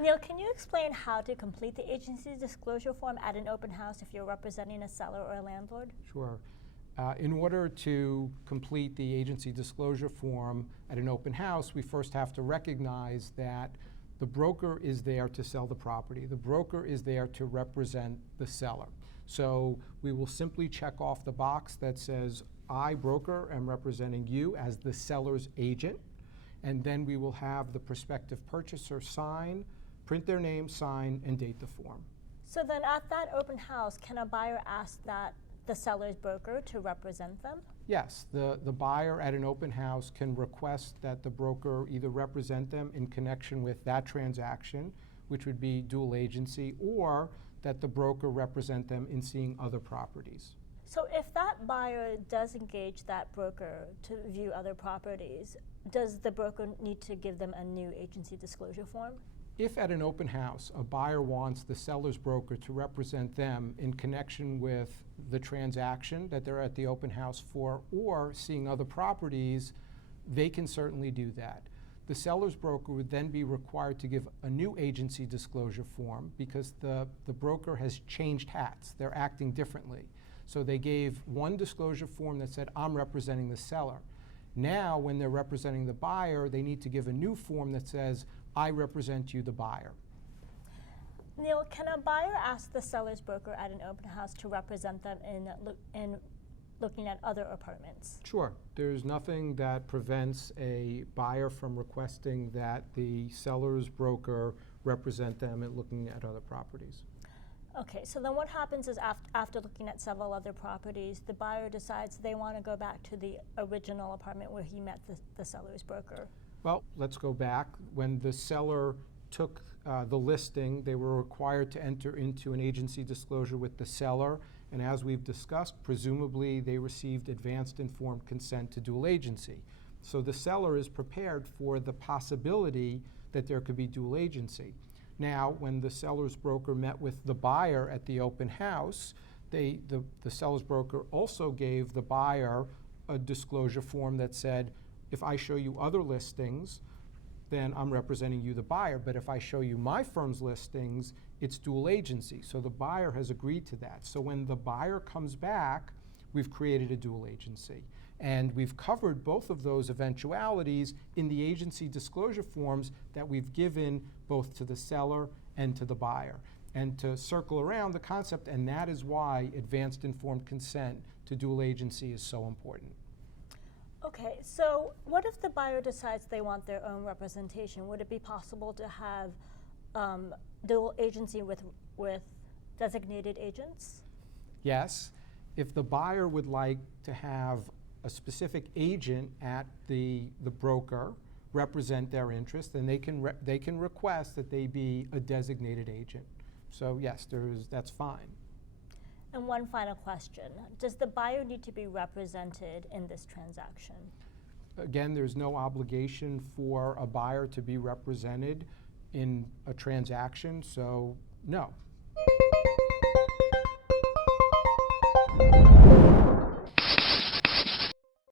Neil, can you explain how to complete the agency disclosure form at an open house if you're representing a seller or a landlord? Sure. In order to complete the agency disclosure form at an open house, we first have to recognize that the broker is there to sell the property. The broker is there to represent the seller. So we will simply check off the box that says, I, broker, am representing you as the seller's agent. And then we will have the prospective purchaser sign, print their name, sign, and date the form. So then at that open house, can a buyer ask that the seller's broker to represent them? Yes, the buyer at an open house can request that the broker either represent them in connection with that transaction, which would be dual agency, or that the broker represent them in seeing other properties. So if that buyer does engage that broker to view other properties, does the broker need to give them a new agency disclosure form? If at an open house, a buyer wants the seller's broker to represent them in connection with the transaction that they're at the open house for or seeing other properties, they can certainly do that. The seller's broker would then be required to give a new agency disclosure form because the broker has changed hats. They're acting differently. So they gave one disclosure form that said, I'm representing the seller. Now, when they're representing the buyer, they need to give a new form that says, I represent you, the buyer. Neil, can a buyer ask the seller's broker at an open house to represent them in looking at other apartments? Sure. There's nothing that prevents a buyer from requesting that the seller's broker represent them in looking at other properties. Okay, so then what happens is after looking at several other properties, the buyer decides they want to go back to the original apartment where he met the seller's broker. Well, let's go back. When the seller took the listing, they were required to enter into an agency disclosure with the seller, and as we've discussed, presumably they received advanced informed consent to dual agency. So the seller is prepared for the possibility that there could be dual agency. Now, when the seller's broker met with the buyer at the open house, the seller's broker also gave the buyer a disclosure form that said, if I show you other listings, then I'm representing you, the buyer. But if I show you my firm's listings, it's dual agency. So the buyer has agreed to that. So when the buyer comes back, we've created a dual agency. And we've covered both of those eventualities in the agency disclosure forms that we've given both to the seller and to the buyer. And to circle around the concept, and that is why advanced informed consent to dual agency is so important. Okay, so what if the buyer decides they want their own representation? Would it be possible to have dual agency with designated agents? Yes. If the buyer would like to have a specific agent at the broker represent their interest, then they can request that they be a designated agent. So yes, that's fine. And one final question. Does the buyer need to be represented in this transaction? Again, there's no obligation for a buyer to be represented in a transaction, so no.